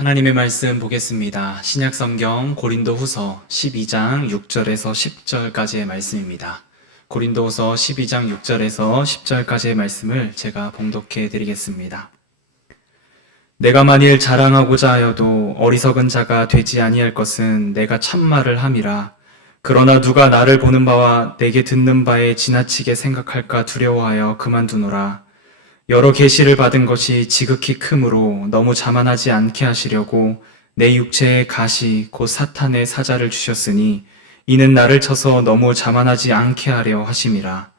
하나님의 말씀 보겠습니다. 신약 성경 고린도후서 12장 6절에서 10절까지의 말씀입니다. 고린도후서 12장 6절에서 10절까지의 말씀을 제가 봉독해 드리겠습니다. 내가 만일 자랑하고자 하여도 어리석은 자가 되지 아니할 것은 내가 참말을 함이라. 그러나 누가 나를 보는 바와 내게 듣는 바에 지나치게 생각할까 두려워하여 그만두노라. 여러 계시를 받은 것이 지극히 크므로 너무 자만하지 않게 하시려고 내 육체의 가시 곧 사탄의 사자를 주셨으니 이는 나를 쳐서 너무 자만하지 않게 하려 하심이라.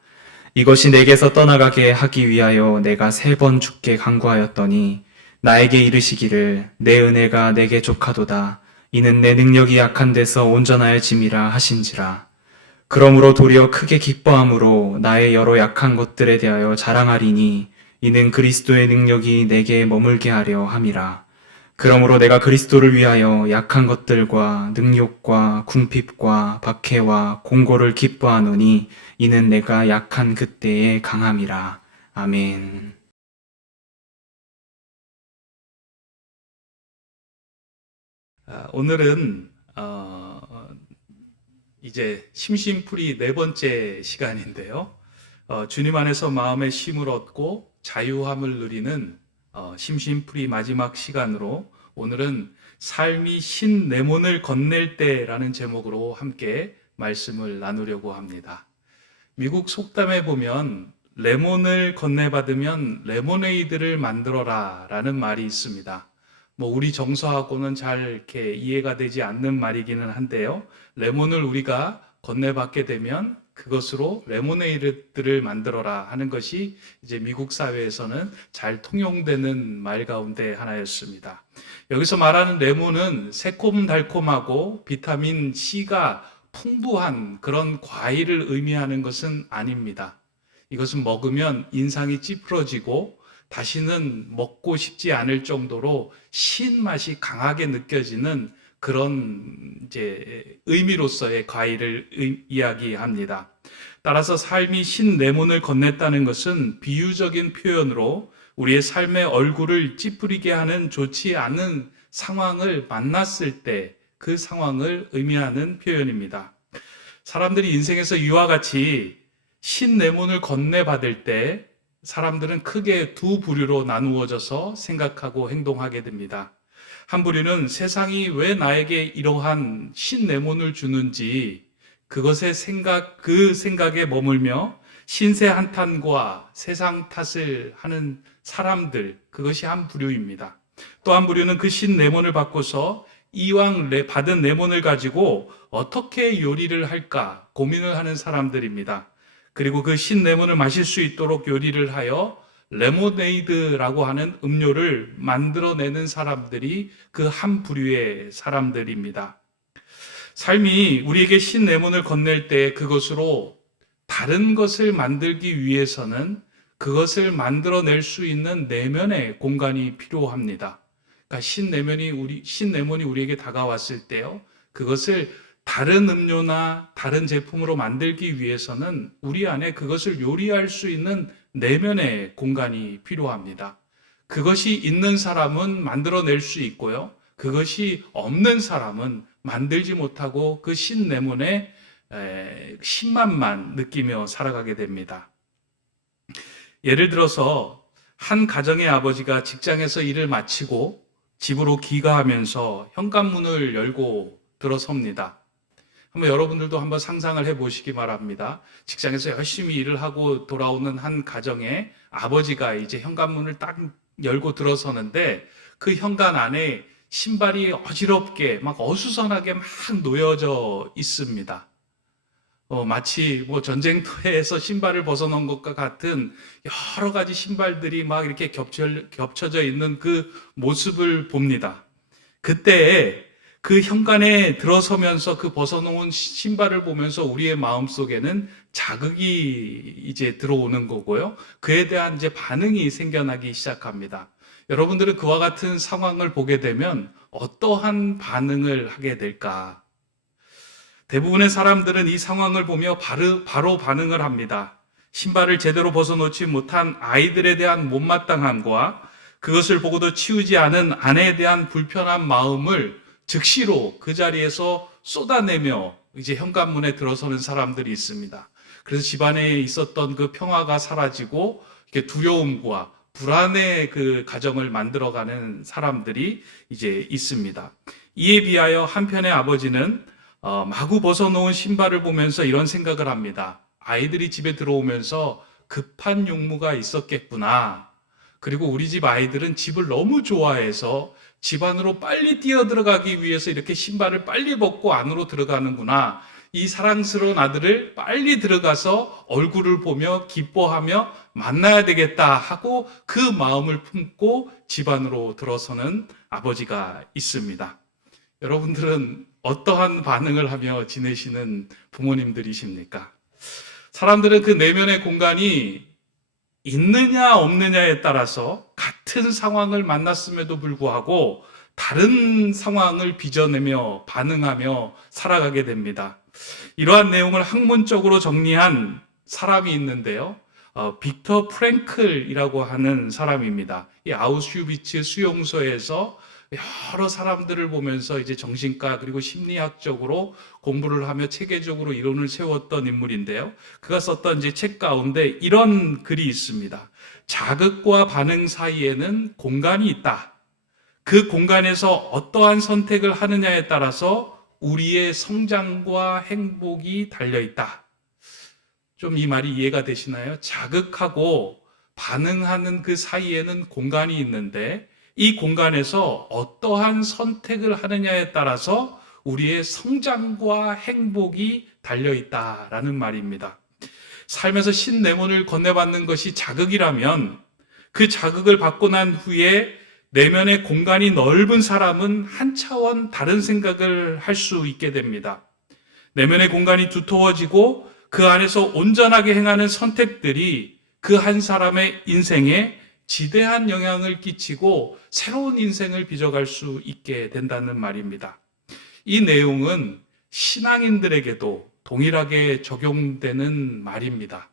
이것이 내게서 떠나가게 하기 위하여 내가 3번 죽게 간구하였더니 나에게 이르시기를 내 은혜가 내게 족하도다. 이는 내 능력이 약한 데서 온전하여짐이라 하신지라. 그러므로 도리어 크게 기뻐함으로 나의 여러 약한 것들에 대하여 자랑하리니 이는 그리스도의 능력이 내게 머물게 하려 함이라. 그러므로 내가 그리스도를 위하여 약한 것들과 능욕과 궁핍과 박해와 공고를 기뻐하노니 이는 내가 약한 그때의 강함이라. 아멘. 오늘은 이제 심심풀이 4번째 시간인데요. 주님 안에서 마음의 쉼을 얻고 자유함을 누리는 심심풀이 마지막 시간으로 오늘은 삶이 신 레몬을 건넬 때라는 제목으로 함께 말씀을 나누려고 합니다. 미국 속담에 보면 레몬을 건네받으면 레모네이드를 만들어라 라는 말이 있습니다. 우리 정서하고는 잘 이렇게 이해가 되지 않는 말이기는 한데요. 레몬을 우리가 건네받게 되면 그것으로 레모네이드를 만들어라 하는 것이 이제 미국 사회에서는 잘 통용되는 말 가운데 하나였습니다. 여기서 말하는 레몬은 새콤달콤하고 비타민 C가 풍부한 그런 과일을 의미하는 것은 아닙니다. 이것은 먹으면 인상이 찌푸러지고 다시는 먹고 싶지 않을 정도로 신맛이 강하게 느껴지는 그런 이제 의미로서의 과일을 이야기합니다. 따라서 삶이 신 레몬을 건넸다는 것은 비유적인 표현으로 우리의 삶의 얼굴을 찌푸리게 하는 좋지 않은 상황을 만났을 때 그 상황을 의미하는 표현입니다. 사람들이 인생에서 이와 같이 신 레몬을 건네받을 때 사람들은 크게 2부류로 나누어져서 생각하고 행동하게 됩니다. 한 부류는 세상이 왜 나에게 이러한 신 레몬을 주는지 그 생각에 머물며 신세 한탄과 세상 탓을 하는 사람들, 그것이 한 부류입니다. 또 한 부류는 그 신 레몬을 받고서 이왕 받은 레몬을 가지고 어떻게 요리를 할까 고민을 하는 사람들입니다. 그리고 그 신 레몬을 마실 수 있도록 요리를 하여 레모네이드라고 하는 음료를 만들어내는 사람들이 그 한 부류의 사람들입니다. 삶이 우리에게 신 레몬을 건넬 때 그것으로 다른 것을 만들기 위해서는 그것을 만들어낼 수 있는 내면의 공간이 필요합니다. 그러니까 신 레몬이 우리에게 다가왔을 때요, 그것을 다른 음료나 다른 제품으로 만들기 위해서는 우리 안에 그것을 요리할 수 있는 내면의 공간이 필요합니다. 그것이 있는 사람은 만들어낼 수 있고요. 그것이 없는 사람은 만들지 못하고 그 신 레몬의 신맛만 느끼며 살아가게 됩니다. 예를 들어서 한 가정의 아버지가 직장에서 일을 마치고 집으로 귀가하면서 현관문을 열고 들어섭니다. 여러분들도 한번 상상을 해보시기 바랍니다. 직장에서 열심히 일을 하고 돌아오는 한 가정의 아버지가 이제 현관문을 딱 열고 들어서는데 그 현관 안에 신발이 어지럽게 막 어수선하게 막 놓여져 있습니다. 마치 전쟁터에서 신발을 벗어놓은 것과 같은 여러 가지 신발들이 막 이렇게 겹쳐져 있는 그 모습을 봅니다. 그때 그 현관에 들어서면서 그 벗어놓은 신발을 보면서 우리의 마음속에는 자극이 이제 들어오는 거고요. 그에 대한 이제 반응이 생겨나기 시작합니다. 여러분들은 그와 같은 상황을 보게 되면 어떠한 반응을 하게 될까? 대부분의 사람들은 이 상황을 보며 바로 반응을 합니다. 신발을 제대로 벗어놓지 못한 아이들에 대한 못마땅함과 그것을 보고도 치우지 않은 아내에 대한 불편한 마음을 즉시로 그 자리에서 쏟아내며 이제 현관문에 들어서는 사람들이 있습니다. 그래서 집안에 있었던 그 평화가 사라지고 이렇게 두려움과 불안의 그 가정을 만들어가는 사람들이 이제 있습니다. 이에 비하여 한편의 아버지는 마구 벗어놓은 신발을 보면서 이런 생각을 합니다. 아이들이 집에 들어오면서 급한 용무가 있었겠구나. 그리고 우리 집 아이들은 집을 너무 좋아해서 집 안으로 빨리 뛰어 들어가기 위해서 이렇게 신발을 빨리 벗고 안으로 들어가는구나. 이 사랑스러운 아들을 빨리 들어가서 얼굴을 보며 기뻐하며 만나야 되겠다 하고 그 마음을 품고 집 안으로 들어서는 아버지가 있습니다. 여러분들은 어떠한 반응을 하며 지내시는 부모님들이십니까? 사람들은 그 내면의 공간이 있느냐 없느냐에 따라서 같은 상황을 만났음에도 불구하고 다른 상황을 빚어내며 반응하며 살아가게 됩니다. 이러한 내용을 학문적으로 정리한 사람이 있는데요. 빅터 프랭클이라고 하는 사람입니다. 이 아우슈비츠 수용소에서 여러 사람들을 보면서 이제 정신과 그리고 심리학적으로 공부를 하며 체계적으로 이론을 세웠던 인물인데요. 그가 썼던 이제 책 가운데 이런 글이 있습니다. 자극과 반응 사이에는 공간이 있다. 그 공간에서 어떠한 선택을 하느냐에 따라서 우리의 성장과 행복이 달려있다. 좀 이 말이 이해가 되시나요? 자극하고 반응하는 그 사이에는 공간이 있는데 이 공간에서 어떠한 선택을 하느냐에 따라서 우리의 성장과 행복이 달려있다라는 말입니다. 삶에서 신내몬을 건네받는 것이 자극이라면 그 자극을 받고 난 후에 내면의 공간이 넓은 사람은 한 차원 다른 생각을 할 수 있게 됩니다. 내면의 공간이 두터워지고 그 안에서 온전하게 행하는 선택들이 그 한 사람의 인생에 지대한 영향을 끼치고 새로운 인생을 빚어갈 수 있게 된다는 말입니다. 이 내용은 신앙인들에게도 동일하게 적용되는 말입니다.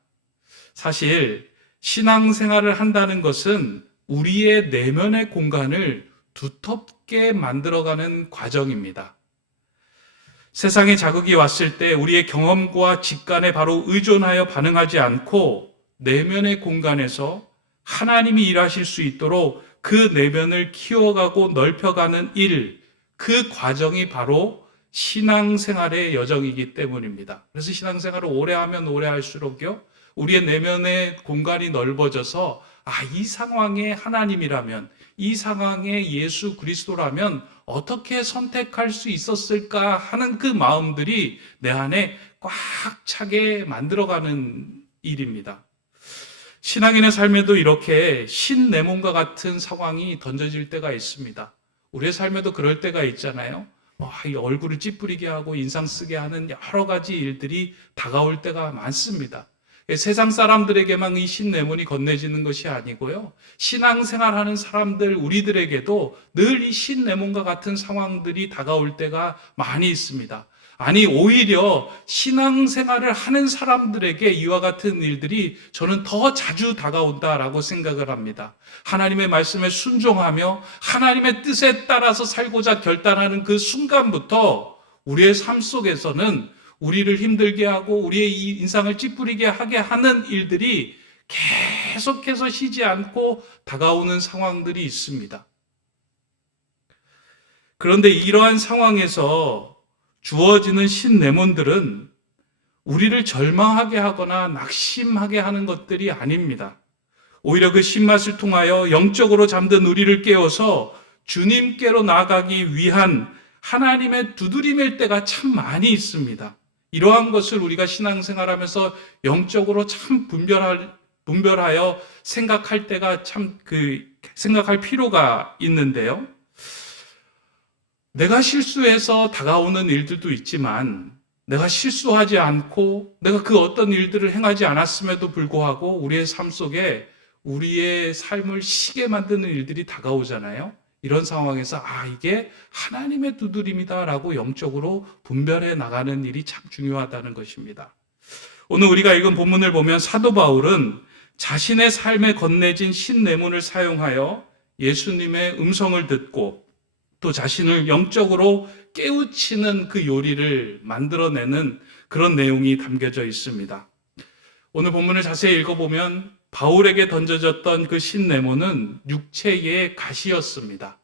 사실 신앙생활을 한다는 것은 우리의 내면의 공간을 두텁게 만들어가는 과정입니다. 세상에 자극이 왔을 때 우리의 경험과 직관에 바로 의존하여 반응하지 않고 내면의 공간에서 하나님이 일하실 수 있도록 그 내면을 키워가고 넓혀가는 일, 그 과정이 바로 신앙생활의 여정이기 때문입니다. 그래서 신앙생활을 오래 하면 오래 할수록요, 우리의 내면의 공간이 넓어져서 이 상황에 하나님이라면, 이 상황에 예수 그리스도라면 어떻게 선택할 수 있었을까 하는 그 마음들이 내 안에 꽉 차게 만들어가는 일입니다. 신앙인의 삶에도 이렇게 신내몬과 같은 상황이 던져질 때가 있습니다. 우리의 삶에도 그럴 때가 있잖아요. 이 얼굴을 찌푸리게 하고 인상 쓰게 하는 여러 가지 일들이 다가올 때가 많습니다. 세상 사람들에게만 이 신내몬이 건네지는 것이 아니고요. 신앙생활하는 사람들, 우리들에게도 늘 이 신내몬과 같은 상황들이 다가올 때가 많이 있습니다. 아니, 오히려 신앙생활을 하는 사람들에게 이와 같은 일들이 저는 더 자주 다가온다라고 생각을 합니다. 하나님의 말씀에 순종하며 하나님의 뜻에 따라서 살고자 결단하는 그 순간부터 우리의 삶 속에서는 우리를 힘들게 하고 우리의 이 인상을 찌푸리게 하게 하는 일들이 계속해서 쉬지 않고 다가오는 상황들이 있습니다. 그런데 이러한 상황에서 주어지는 신내몬들은 우리를 절망하게 하거나 낙심하게 하는 것들이 아닙니다. 오히려 그 신맛을 통하여 영적으로 잠든 우리를 깨워서 주님께로 나아가기 위한 하나님의 두드림일 때가 참 많이 있습니다. 이러한 것을 우리가 신앙생활하면서 영적으로 참 분별하여 생각할 때가 생각할 필요가 있는데요. 내가 실수해서 다가오는 일들도 있지만 내가 실수하지 않고 내가 그 어떤 일들을 행하지 않았음에도 불구하고 우리의 삶 속에 우리의 삶을 쉬게 만드는 일들이 다가오잖아요. 이런 상황에서 이게 하나님의 두드림이다라고 영적으로 분별해 나가는 일이 참 중요하다는 것입니다. 오늘 우리가 읽은 본문을 보면 사도 바울은 자신의 삶에 건네진 신내몬을 사용하여 예수님의 음성을 듣고 또 자신을 영적으로 깨우치는 그 요리를 만들어내는 그런 내용이 담겨져 있습니다. 오늘 본문을 자세히 읽어보면 바울에게 던져졌던 그 신네모는 육체의 가시였습니다.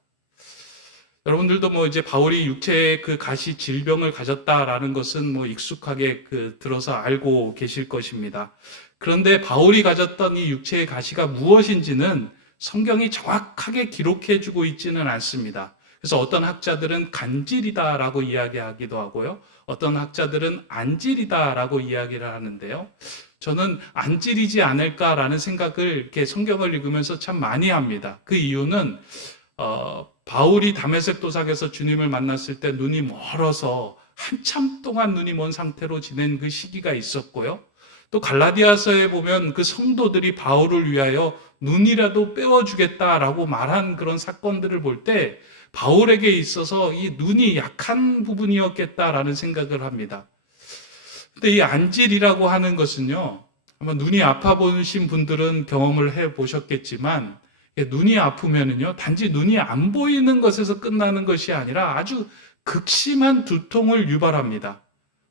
여러분들도 이제 바울이 육체의 그 가시 질병을 가졌다라는 것은 익숙하게 들어서 알고 계실 것입니다. 그런데 바울이 가졌던 이 육체의 가시가 무엇인지는 성경이 정확하게 기록해주고 있지는 않습니다. 그래서 어떤 학자들은 간질이다라고 이야기하기도 하고요. 어떤 학자들은 안질이다라고 이야기를 하는데요. 저는 안질이지 않을까라는 생각을 이렇게 성경을 읽으면서 참 많이 합니다. 그 이유는 바울이 다메섹 도상에서 주님을 만났을 때 눈이 멀어서 한참 동안 눈이 먼 상태로 지낸 그 시기가 있었고요. 또 갈라디아서에 보면 그 성도들이 바울을 위하여 눈이라도 빼어주겠다라고 말한 그런 사건들을 볼 때 바울에게 있어서 이 눈이 약한 부분이었겠다라는 생각을 합니다. 근데 이 안질이라고 하는 것은요, 아마 눈이 아파 보신 분들은 경험을 해 보셨겠지만, 눈이 아프면은요, 단지 눈이 안 보이는 것에서 끝나는 것이 아니라 아주 극심한 두통을 유발합니다.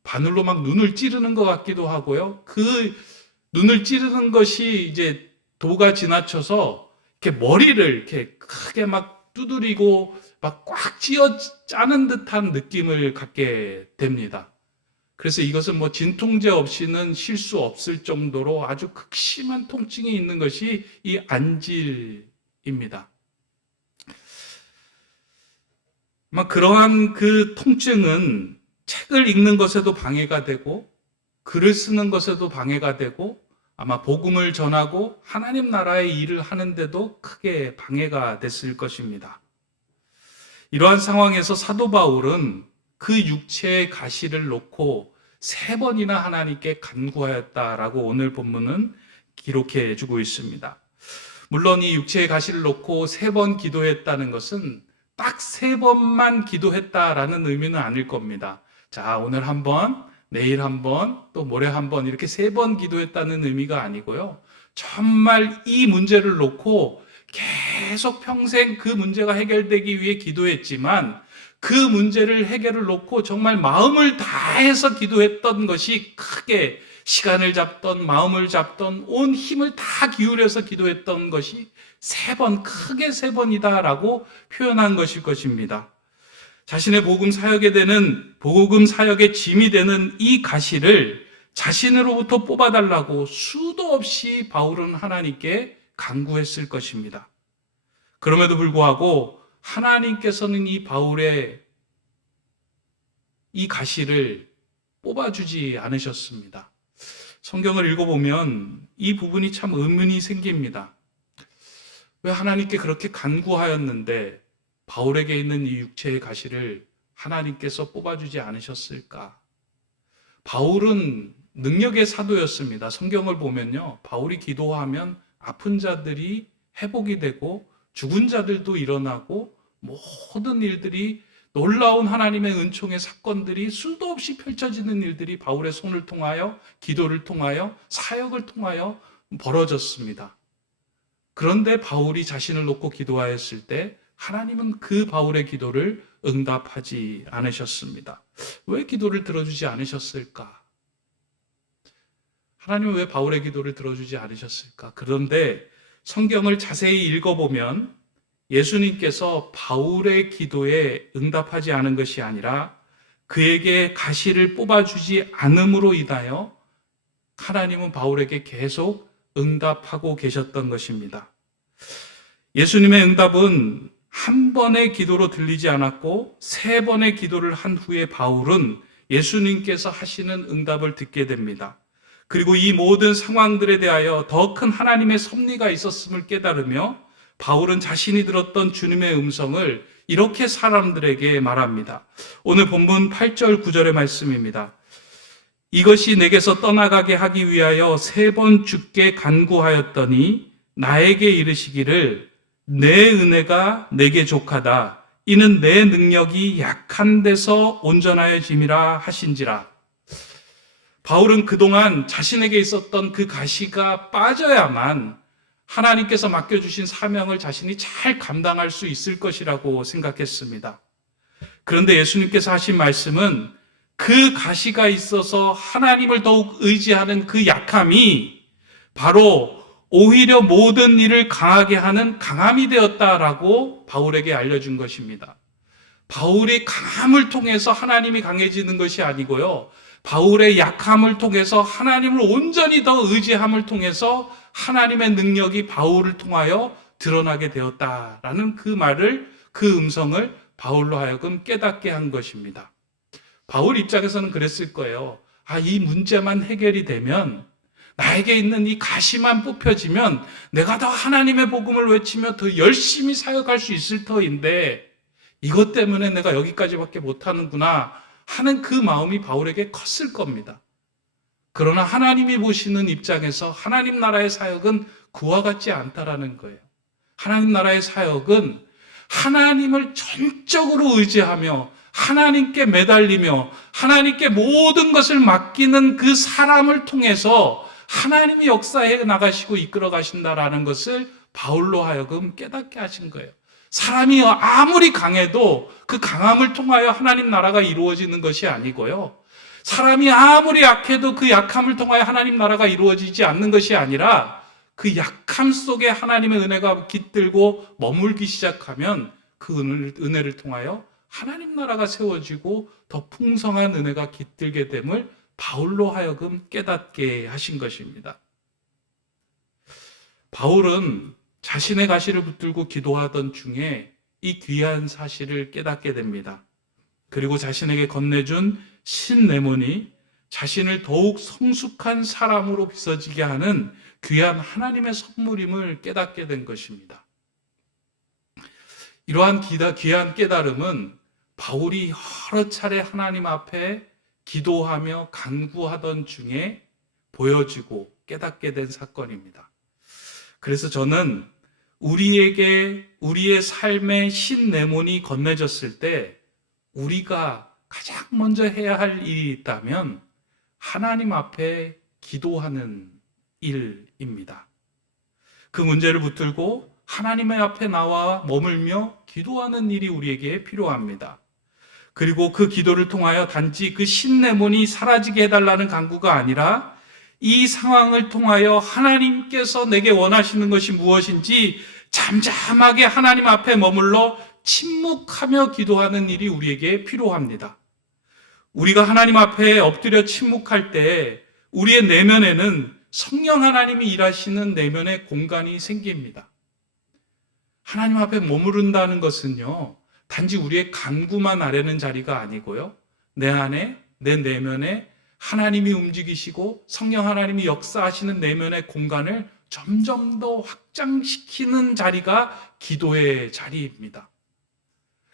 바늘로 막 눈을 찌르는 것 같기도 하고요. 그 눈을 찌르는 것이 이제 도가 지나쳐서 이렇게 머리를 이렇게 크게 막 두드리고 막 꽉 쥐어 짜는 듯한 느낌을 갖게 됩니다. 그래서 이것은 진통제 없이는 쉴 수 없을 정도로 아주 극심한 통증이 있는 것이 이 안질입니다. 그러한 그 통증은 책을 읽는 것에도 방해가 되고 글을 쓰는 것에도 방해가 되고 아마 복음을 전하고 하나님 나라의 일을 하는데도 크게 방해가 됐을 것입니다. 이러한 상황에서 사도 바울은 그 육체의 가시를 놓고 3번이나 하나님께 간구하였다라고 오늘 본문은 기록해 주고 있습니다. 물론 이 육체의 가시를 놓고 3번 기도했다는 것은 딱 3번만 기도했다라는 의미는 아닐 겁니다. 자, 오늘 한 번, 내일 한 번, 또 모레 한 번 이렇게 3번 기도했다는 의미가 아니고요. 정말 이 문제를 놓고 계속 평생 그 문제가 해결되기 위해 기도했지만 그 문제를 해결을 놓고 정말 마음을 다해서 기도했던 것이 크게 시간을 잡던 마음을 잡던 온 힘을 다 기울여서 기도했던 것이 3번, 크게 3번이다라고 표현한 것일 것입니다. 자신의 복음 사역의 짐이 되는 이 가시를 자신으로부터 뽑아달라고 수도 없이 바울은 하나님께 간구했을 것입니다. 그럼에도 불구하고 하나님께서는 이 바울의 이 가시를 뽑아주지 않으셨습니다. 성경을 읽어보면 이 부분이 참 의문이 생깁니다. 왜 하나님께 그렇게 간구하였는데 바울에게 있는 이 육체의 가시를 하나님께서 뽑아주지 않으셨을까? 바울은 능력의 사도였습니다. 성경을 보면요, 바울이 기도하면 아픈 자들이 회복이 되고 죽은 자들도 일어나고 모든 일들이 놀라운 하나님의 은총의 사건들이 수도 없이 펼쳐지는 일들이 바울의 손을 통하여 기도를 통하여 사역을 통하여 벌어졌습니다. 그런데 바울이 자신을 놓고 기도하였을 때 하나님은 그 바울의 기도를 응답하지 않으셨습니다. 왜 기도를 들어주지 않으셨을까? 하나님은 왜 바울의 기도를 들어주지 않으셨을까? 그런데 성경을 자세히 읽어보면 예수님께서 바울의 기도에 응답하지 않은 것이 아니라 그에게 가시를 뽑아주지 않음으로 인하여 하나님은 바울에게 계속 응답하고 계셨던 것입니다. 예수님의 응답은 한 번의 기도로 들리지 않았고 3번의 기도를 한 후에 바울은 예수님께서 하시는 응답을 듣게 됩니다. 그리고 이 모든 상황들에 대하여 더 큰 하나님의 섭리가 있었음을 깨달으며 바울은 자신이 들었던 주님의 음성을 이렇게 사람들에게 말합니다. 오늘 본문 8절 9절의 말씀입니다. 이것이 내게서 떠나가게 하기 위하여 3번 주께 간구하였더니 나에게 이르시기를 내 은혜가 내게 족하다. 이는 내 능력이 약한 데서 온전하여짐이라 하신지라. 바울은 그동안 자신에게 있었던 그 가시가 빠져야만 하나님께서 맡겨주신 사명을 자신이 잘 감당할 수 있을 것이라고 생각했습니다. 그런데 예수님께서 하신 말씀은 그 가시가 있어서 하나님을 더욱 의지하는 그 약함이 바로 오히려 모든 일을 강하게 하는 강함이 되었다라고 바울에게 알려준 것입니다. 바울의 강함을 통해서 하나님이 강해지는 것이 아니고요. 바울의 약함을 통해서 하나님을 온전히 더 의지함을 통해서 하나님의 능력이 바울을 통하여 드러나게 되었다라는 그 말을, 그 음성을 바울로 하여금 깨닫게 한 것입니다. 바울 입장에서는 그랬을 거예요. 이 문제만 해결이 되면, 나에게 있는 이 가시만 뽑혀지면 내가 더 하나님의 복음을 외치며 더 열심히 사역할 수 있을 터인데 이것 때문에 내가 여기까지밖에 못하는구나 하는 그 마음이 바울에게 컸을 겁니다. 그러나 하나님이 보시는 입장에서 하나님 나라의 사역은 그와 같지 않다라는 거예요. 하나님 나라의 사역은 하나님을 전적으로 의지하며 하나님께 매달리며 하나님께 모든 것을 맡기는 그 사람을 통해서 하나님이 역사해 나가시고 이끌어 가신다라는 것을 바울로 하여금 깨닫게 하신 거예요. 사람이 아무리 강해도 그 강함을 통하여 하나님 나라가 이루어지는 것이 아니고요. 사람이 아무리 약해도 그 약함을 통하여 하나님 나라가 이루어지지 않는 것이 아니라 그 약함 속에 하나님의 은혜가 깃들고 머물기 시작하면 그 은혜를 통하여 하나님 나라가 세워지고 더 풍성한 은혜가 깃들게 됨을 바울로 하여금 깨닫게 하신 것입니다. 바울은 자신의 가시를 붙들고 기도하던 중에 이 귀한 사실을 깨닫게 됩니다. 그리고 자신에게 건네준 신레몬이 자신을 더욱 성숙한 사람으로 빚어지게 하는 귀한 하나님의 선물임을 깨닫게 된 것입니다. 이러한 귀한 깨달음은 바울이 여러 차례 하나님 앞에 기도하며 간구하던 중에 보여지고 깨닫게 된 사건입니다. 그래서 저는 우리에게 우리의 삶의 신레몬이 건네졌을 때 우리가 가장 먼저 해야 할 일이 있다면 하나님 앞에 기도하는 일입니다. 그 문제를 붙들고 하나님의 앞에 나와 머물며 기도하는 일이 우리에게 필요합니다. 그리고 그 기도를 통하여 단지 그 신레몬이 사라지게 해달라는 간구가 아니라 이 상황을 통하여 하나님께서 내게 원하시는 것이 무엇인지 잠잠하게 하나님 앞에 머물러 침묵하며 기도하는 일이 우리에게 필요합니다. 우리가 하나님 앞에 엎드려 침묵할 때 우리의 내면에는 성령 하나님이 일하시는 내면의 공간이 생깁니다. 하나님 앞에 머무른다는 것은요, 단지 우리의 간구만 아뢰는 자리가 아니고요, 내 안에, 내 내면에 하나님이 움직이시고 성령 하나님이 역사하시는 내면의 공간을 점점 더 확장시키는 자리가 기도의 자리입니다.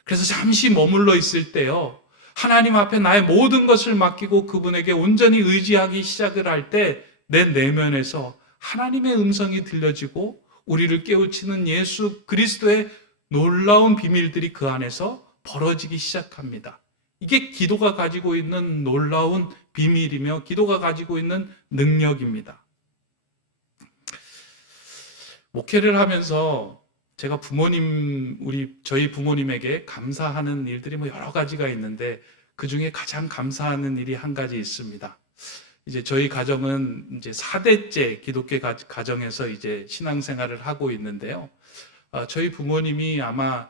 그래서 잠시 머물러 있을 때요, 하나님 앞에 나의 모든 것을 맡기고 그분에게 온전히 의지하기 시작을 할 때 내 내면에서 하나님의 음성이 들려지고 우리를 깨우치는 예수 그리스도의 놀라운 비밀들이 그 안에서 벌어지기 시작합니다. 이게 기도가 가지고 있는 놀라운 비밀이며 기도가 가지고 있는 능력입니다. 목회를 하면서 제가 저희 부모님에게 감사하는 일들이 여러 가지가 있는데 그 중에 가장 감사하는 일이 한 가지 있습니다. 이제 저희 가정은 이제 4대째 기독교 가정에서 이제 신앙생활을 하고 있는데요. 저희 부모님이 아마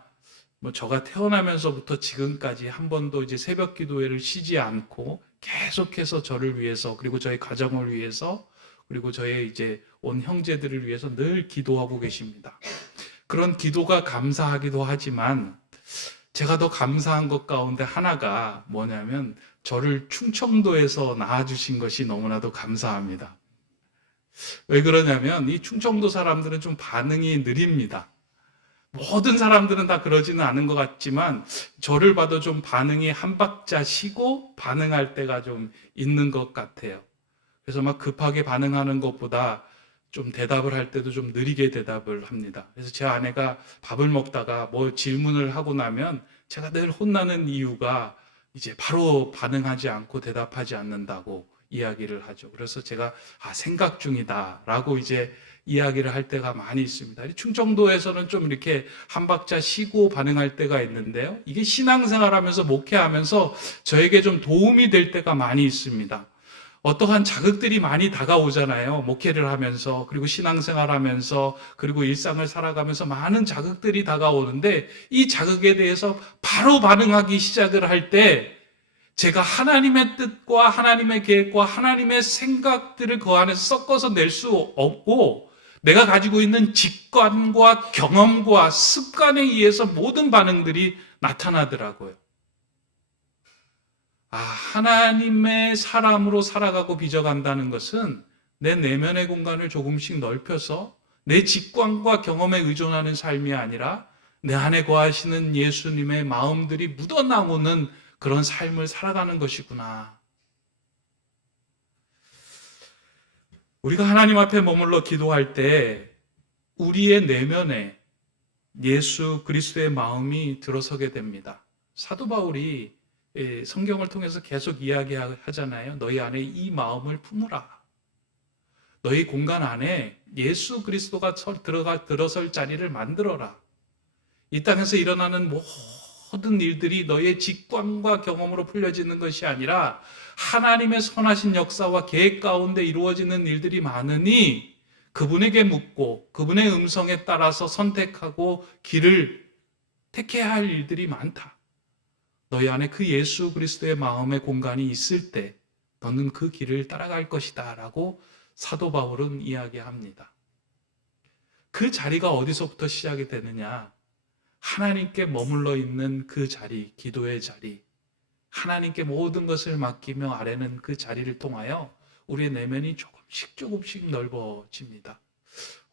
저가 태어나면서부터 지금까지 한 번도 이제 새벽 기도회를 쉬지 않고 계속해서 저를 위해서 그리고 저희 가정을 위해서 그리고 저의 이제 온 형제들을 위해서 늘 기도하고 계십니다. 그런 기도가 감사하기도 하지만 제가 더 감사한 것 가운데 하나가 뭐냐면 저를 충청도에서 낳아주신 것이 너무나도 감사합니다. 왜 그러냐면 이 충청도 사람들은 좀 반응이 느립니다. 모든 사람들은 다 그러지는 않은 것 같지만 저를 봐도 좀 반응이 한 박자 쉬고 반응할 때가 좀 있는 것 같아요. 그래서 막 급하게 반응하는 것보다 좀 대답을 할 때도 좀 느리게 대답을 합니다. 그래서 제 아내가 밥을 먹다가 뭐 질문을 하고 나면 제가 늘 혼나는 이유가 이제 바로 반응하지 않고 대답하지 않는다고 이야기를 하죠. 그래서 제가 생각 중이다 라고 이제 이야기를 할 때가 많이 있습니다. 충청도에서는 좀 이렇게 한 박자 쉬고 반응할 때가 있는데요. 이게 신앙생활하면서 목회하면서 저에게 좀 도움이 될 때가 많이 있습니다. 어떠한 자극들이 많이 다가오잖아요. 목회를 하면서, 그리고 신앙생활 하면서, 그리고 일상을 살아가면서 많은 자극들이 다가오는데, 이 자극에 대해서 바로 반응하기 시작을 할 때, 제가 하나님의 뜻과 하나님의 계획과 하나님의 생각들을 그 안에서 섞어서 낼 수 없고, 내가 가지고 있는 직관과 경험과 습관에 의해서 모든 반응들이 나타나더라고요. 하나님의 사람으로 살아가고 빚어간다는 것은 내 내면의 공간을 조금씩 넓혀서 내 직관과 경험에 의존하는 삶이 아니라 내 안에 거하시는 예수님의 마음들이 묻어나오는 그런 삶을 살아가는 것이구나. 우리가 하나님 앞에 머물러 기도할 때 우리의 내면에 예수 그리스도의 마음이 들어서게 됩니다. 사도 바울이 성경을 통해서 계속 이야기하잖아요. 너희 안에 이 마음을 품으라. 너희 공간 안에 예수 그리스도가 들어설 자리를 만들어라. 이 땅에서 일어나는 모든 일들이 너희의 직관과 경험으로 풀려지는 것이 아니라 하나님의 선하신 역사와 계획 가운데 이루어지는 일들이 많으니 그분에게 묻고 그분의 음성에 따라서 선택하고 길을 택해야 할 일들이 많다. 너희 안에 그 예수 그리스도의 마음의 공간이 있을 때 너는 그 길을 따라갈 것이다 라고 사도 바울은 이야기합니다. 그 자리가 어디서부터 시작이 되느냐? 하나님께 머물러 있는 그 자리, 기도의 자리, 하나님께 모든 것을 맡기며 아래는 그 자리를 통하여 우리의 내면이 조금씩 넓어집니다.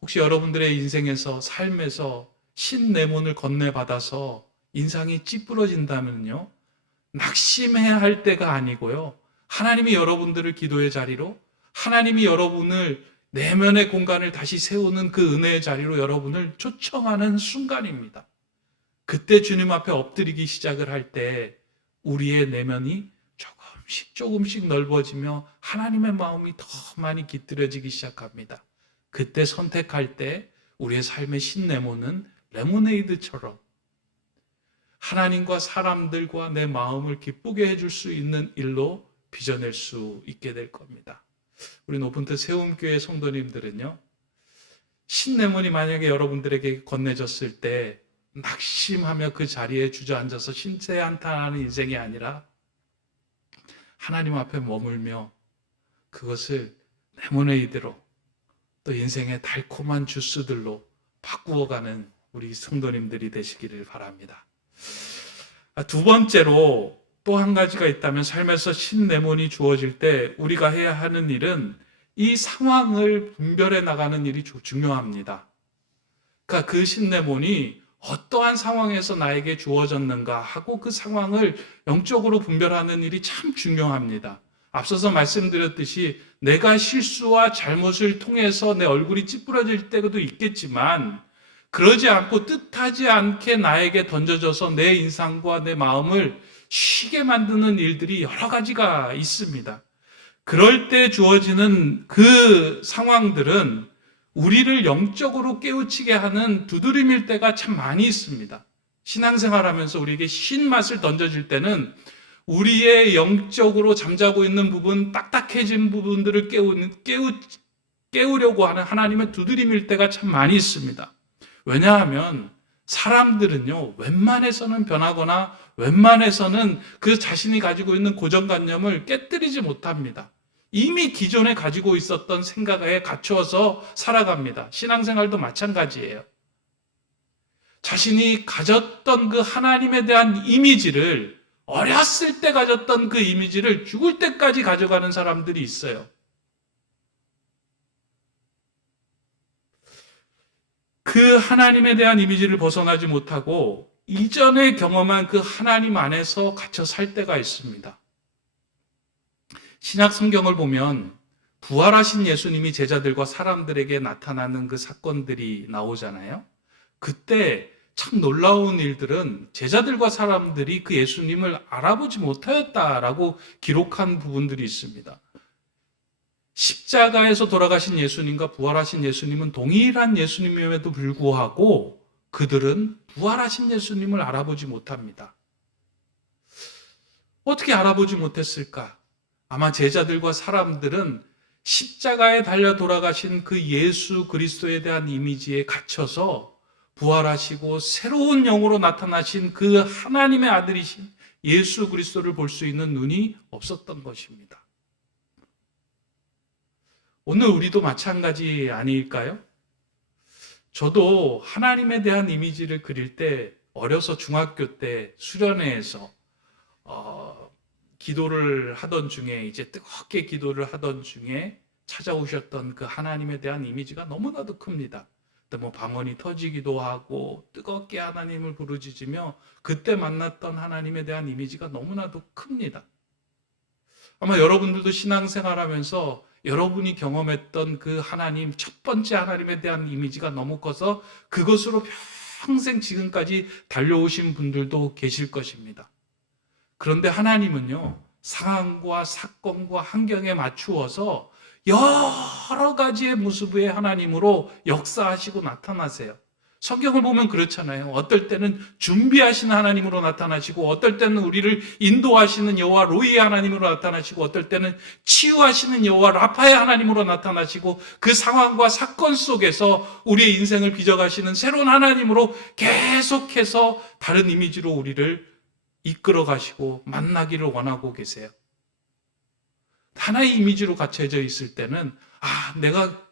혹시 여러분들의 인생에서, 삶에서 신내몬을 건네받아서 인상이 찌푸러진다면요, 낙심해야 할 때가 아니고요, 하나님이 여러분들을 기도의 자리로, 하나님이 여러분을 내면의 공간을 다시 세우는 그 은혜의 자리로 여러분을 초청하는 순간입니다. 그때 주님 앞에 엎드리기 시작을 할 때 우리의 내면이 조금씩 넓어지며 하나님의 마음이 더 많이 깃들여지기 시작합니다. 그때 선택할 때 우리의 삶의 신레몬은 레모네이드처럼 하나님과 사람들과 내 마음을 기쁘게 해줄 수 있는 일로 빚어낼 수 있게 될 겁니다. 우리 높은뜻 세움교회 성도님들은요, 신레몬이 만약에 여러분들에게 건네졌을 때 낙심하며 그 자리에 주저앉아서 신세한탄하는 인생이 아니라 하나님 앞에 머물며 그것을 레모네이드로, 또 인생의 달콤한 주스들로 바꾸어가는 우리 성도님들이 되시기를 바랍니다. 두 번째로 또 한 가지가 있다면, 삶에서 신레몬이 주어질 때 우리가 해야 하는 일은 이 상황을 분별해 나가는 일이 중요합니다. 그러니까 그 신레몬이 어떠한 상황에서 나에게 주어졌는가 하고 그 상황을 영적으로 분별하는 일이 참 중요합니다. 앞서서 말씀드렸듯이 내가 실수와 잘못을 통해서 내 얼굴이 찌푸러질 때도 있겠지만, 그러지 않고 뜻하지 않게 나에게 던져져서 내 인상과 내 마음을 쉬게 만드는 일들이 여러 가지가 있습니다. 그럴 때 주어지는 그 상황들은 우리를 영적으로 깨우치게 하는 두드림일 때가 참 많이 있습니다. 신앙생활하면서 우리에게 신맛을 던져줄 때는 우리의 영적으로 잠자고 있는 부분, 딱딱해진 부분들을 깨우려고 하는 하나님의 두드림일 때가 참 많이 있습니다. 왜냐하면 사람들은요, 웬만해서는 변하거나 웬만해서는 그 자신이 가지고 있는 고정관념을 깨뜨리지 못합니다. 이미 기존에 가지고 있었던 생각에 갇혀서 살아갑니다. 신앙생활도 마찬가지예요. 자신이 가졌던 그 하나님에 대한 이미지를, 어렸을 때 가졌던 그 이미지를 죽을 때까지 가져가는 사람들이 있어요. 그 하나님에 대한 이미지를 벗어나지 못하고 이전에 경험한 그 하나님 안에서 갇혀 살 때가 있습니다. 신약 성경을 보면 부활하신 예수님이 제자들과 사람들에게 나타나는 그 사건들이 나오잖아요. 그때 참 놀라운 일들은 제자들과 사람들이 그 예수님을 알아보지 못하였다라고 기록한 부분들이 있습니다. 십자가에서 돌아가신 예수님과 부활하신 예수님은 동일한 예수님임에도 불구하고 그들은 부활하신 예수님을 알아보지 못합니다. 어떻게 알아보지 못했을까? 아마 제자들과 사람들은 십자가에 달려 돌아가신 그 예수 그리스도에 대한 이미지에 갇혀서 부활하시고 새로운 영으로 나타나신 그 하나님의 아들이신 예수 그리스도를 볼 수 있는 눈이 없었던 것입니다. 오늘 우리도 마찬가지 아닐까요? 저도 하나님에 대한 이미지를 그릴 때 어려서 중학교 때 수련회에서 기도를 하던 중에 이제 뜨겁게 기도를 하던 중에 찾아오셨던 그 하나님에 대한 이미지가 너무나도 큽니다. 그때 뭐 방언이 터지기도 하고 뜨겁게 하나님을 부르짖으며 그때 만났던 하나님에 대한 이미지가 너무나도 큽니다. 아마 여러분들도 신앙생활하면서 여러분이 경험했던 그 하나님, 첫 번째 하나님에 대한 이미지가 너무 커서 그것으로 평생 지금까지 달려오신 분들도 계실 것입니다. 그런데 하나님은요, 상황과 사건과 환경에 맞추어서 여러 가지의 모습의 하나님으로 역사하시고 나타나세요. 성경을 보면 그렇잖아요. 어떨 때는 준비하시는 하나님으로 나타나시고, 어떨 때는 우리를 인도하시는 여호와 로이의 하나님으로 나타나시고, 어떨 때는 치유하시는 여호와 라파의 하나님으로 나타나시고, 그 상황과 사건 속에서 우리의 인생을 빚어가시는 새로운 하나님으로 계속해서 다른 이미지로 우리를 이끌어 가시고 만나기를 원하고 계세요. 하나의 이미지로 갇혀져 있을 때는 내가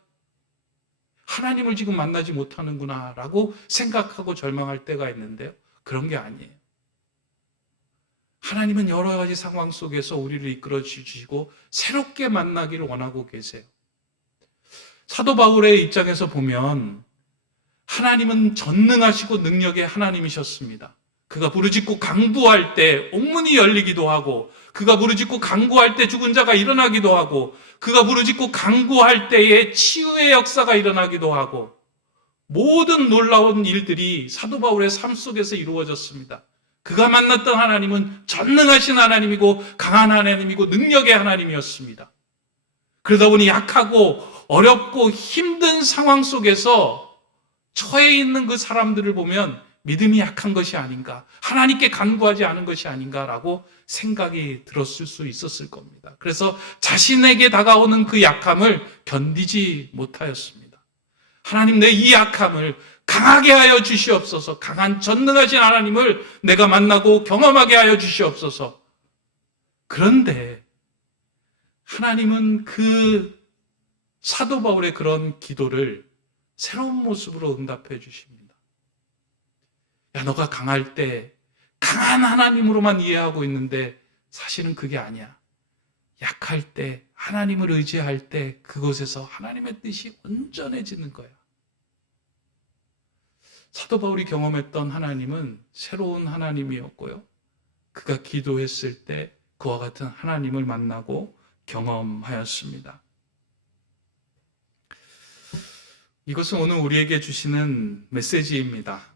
하나님을 지금 만나지 못하는구나 라고 생각하고 절망할 때가 있는데요. 그런 게 아니에요. 하나님은 여러 가지 상황 속에서 우리를 이끌어 주시고 새롭게 만나기를 원하고 계세요. 사도 바울의 입장에서 보면 하나님은 전능하시고 능력의 하나님이셨습니다. 그가 부르짖고 간구할 때 옥문이 열리기도 하고, 그가 부르짖고 간구할 때 죽은 자가 일어나기도 하고, 그가 부르짖고 간구할 때에 치유의 역사가 일어나기도 하고, 모든 놀라운 일들이 사도 바울의 삶 속에서 이루어졌습니다. 그가 만났던 하나님은 전능하신 하나님이고 강한 하나님이고 능력의 하나님이었습니다. 그러다 보니 약하고 어렵고 힘든 상황 속에서 처해 있는 그 사람들을 보면 믿음이 약한 것이 아닌가, 하나님께 간구하지 않은 것이 아닌가라고 생각이 들었을 수 있었을 겁니다. 그래서 자신에게 다가오는 그 약함을 견디지 못하였습니다. 하나님, 내 이 약함을 강하게 하여 주시옵소서. 강한 전능하신 하나님을 내가 만나고 경험하게 하여 주시옵소서. 그런데 하나님은 그 사도 바울의 그런 기도를 새로운 모습으로 응답해 주십니다. 야, 너가 강할 때 강한 하나님으로만 이해하고 있는데 사실은 그게 아니야. 약할 때, 하나님을 의지할 때 그곳에서 하나님의 뜻이 온전해지는 거야. 사도 바울이 경험했던 하나님은 새로운 하나님이었고요. 그가 기도했을 때 그와 같은 하나님을 만나고 경험하였습니다. 이것은 오늘 우리에게 주시는 메시지입니다.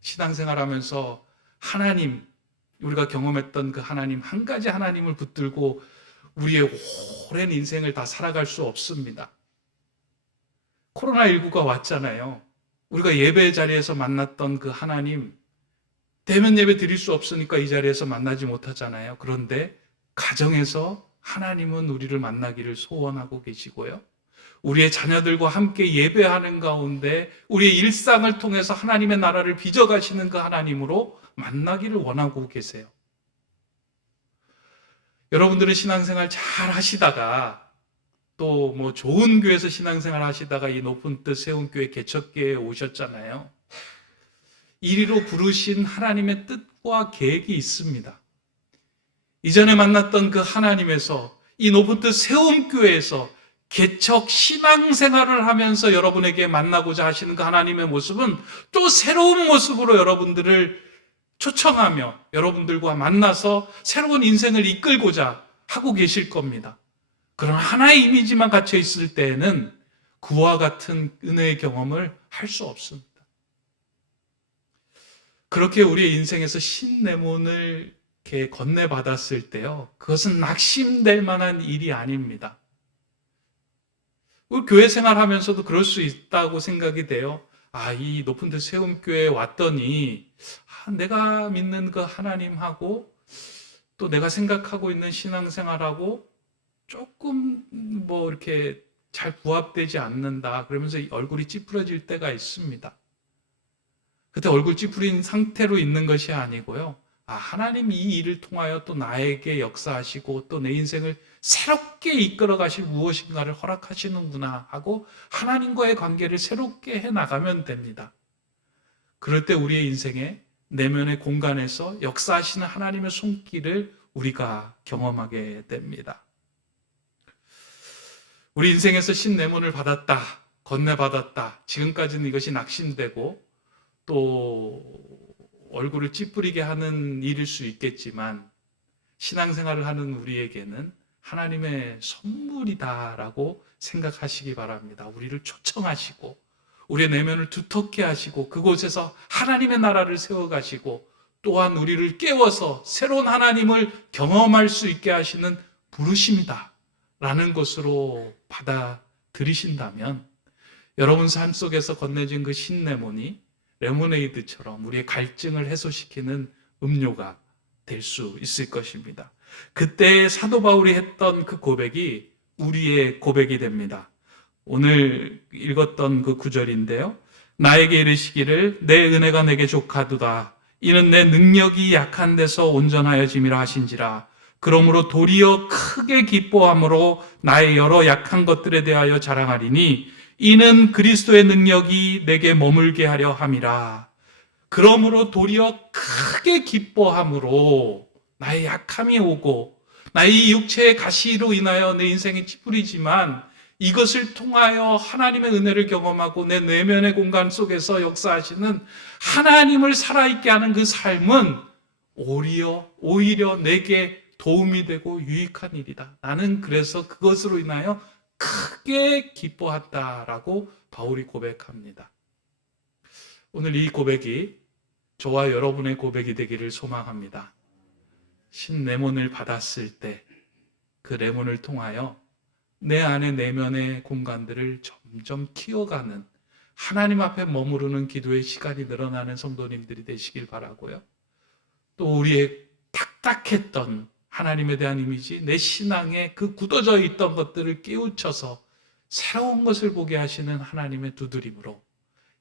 신앙생활하면서 하나님, 우리가 경험했던 그 하나님, 한 가지 하나님을 붙들고 우리의 오랜 인생을 다 살아갈 수 없습니다. 코로나19가 왔잖아요. 우리가 예배 자리에서 만났던 그 하나님, 대면 예배 드릴 수 없으니까 이 자리에서 만나지 못하잖아요. 그런데 가정에서 하나님은 우리를 만나기를 소원하고 계시고요. 우리의 자녀들과 함께 예배하는 가운데 우리의 일상을 통해서 하나님의 나라를 빚어가시는 그 하나님으로 만나기를 원하고 계세요. 여러분들은 신앙생활 잘 하시다가 또 뭐 좋은 교회에서 신앙생활 하시다가 이 높은 뜻 세운교회 개척교회에 오셨잖아요. 이리로 부르신 하나님의 뜻과 계획이 있습니다. 이전에 만났던 그 하나님에서 이 높은 뜻 세움교회에서 개척 신앙생활을 하면서 여러분에게 만나고자 하시는 그 하나님의 모습은 또 새로운 모습으로 여러분들을 초청하며 여러분들과 만나서 새로운 인생을 이끌고자 하고 계실 겁니다. 그런 하나의 이미지만 갇혀 있을 때에는 그와 같은 은혜의 경험을 할 수 없습니다. 그렇게 우리의 인생에서 신내몬을 이렇게 건네받았을 때요, 그것은 낙심될 만한 일이 아닙니다. 우리 교회 생활하면서도 그럴 수 있다고 생각이 돼요. 이 높은 데 세움교회에 왔더니 내가 믿는 그 하나님하고 또 내가 생각하고 있는 신앙생활하고 조금 이렇게 잘 부합되지 않는다. 그러면서 얼굴이 찌푸려질 때가 있습니다. 그때 얼굴 찌푸린 상태로 있는 것이 아니고요. 하나님 이 일을 통하여 또 나에게 역사하시고 또 내 인생을 새롭게 이끌어 가실 무엇인가를 허락하시는구나 하고 하나님과의 관계를 새롭게 해 나가면 됩니다. 그럴 때 우리의 인생에 내면의 공간에서 역사하시는 하나님의 손길을 우리가 경험하게 됩니다. 우리 인생에서 신내몬을 받았다, 건네받았다, 지금까지는 이것이 낙심되고 또 얼굴을 찌푸리게 하는 일일 수 있겠지만 신앙생활을 하는 우리에게는 하나님의 선물이다라고 생각하시기 바랍니다. 우리를 초청하시고 우리의 내면을 두텁게 하시고 그곳에서 하나님의 나라를 세워가시고 또한 우리를 깨워서 새로운 하나님을 경험할 수 있게 하시는 부르심이다 라는 것으로 받아들이신다면 여러분 삶 속에서 건네진 그 신레몬이 레모네이드처럼 우리의 갈증을 해소시키는 음료가 될 수 있을 것입니다. 그때 사도 바울이 했던 그 고백이 우리의 고백이 됩니다. 오늘 읽었던 그 구절인데요. 나에게 이르시기를 내 은혜가 내게 족하도다. 이는 내 능력이 약한 데서 온전하여짐이라 하신지라. 그러므로 도리어 크게 기뻐함으로 나의 여러 약한 것들에 대하여 자랑하리니 이는 그리스도의 능력이 내게 머물게 하려 함이라. 그러므로 도리어 크게 기뻐함으로 나의 약함이 오고 나의 육체의 가시로 인하여 내 인생이 찌푸리지만 이것을 통하여 하나님의 은혜를 경험하고 내 내면의 공간 속에서 역사하시는 하나님을 살아있게 하는 그 삶은 오히려 내게 도움이 되고 유익한 일이다. 나는 그래서 그것으로 인하여 크게 기뻐한다라고 바울이 고백합니다. 오늘 이 고백이 저와 여러분의 고백이 되기를 소망합니다. 신레몬을 받았을 때 그 레몬을 통하여 내 안의 내면의 공간들을 점점 키워가는 하나님 앞에 머무르는 기도의 시간이 늘어나는 성도님들이 되시길 바라고요. 또 우리의 딱딱했던 하나님에 대한 이미지, 내 신앙에 그 굳어져 있던 것들을 깨우쳐서 새로운 것을 보게 하시는 하나님의 두드림으로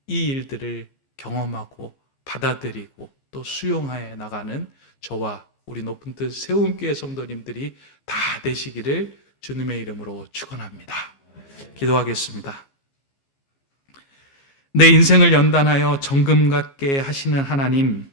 이 일들을 경험하고 받아들이고 또 수용하여 나가는 저와 우리 높은 뜻 세움교회 성도님들이 다 되시기를 주님의 이름으로 축원합니다. 기도하겠습니다. 내 인생을 연단하여 정금 같게 하시는 하나님,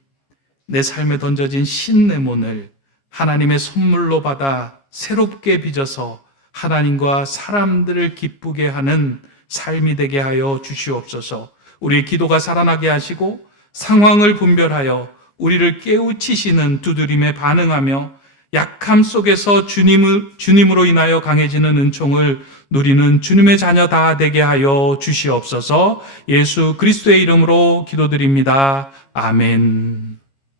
내 삶에 던져진 신레몬을 하나님의 선물로 받아 새롭게 빚어서 하나님과 사람들을 기쁘게 하는 삶이 되게 하여 주시옵소서. 우리의 기도가 살아나게 하시고 상황을 분별하여 우리를 깨우치시는 두드림에 반응하며 약함 속에서 주님으로 인하여 강해지는 은총을 누리는 주님의 자녀 다 되게 하여 주시옵소서. 예수 그리스도의 이름으로 기도드립니다. 아멘.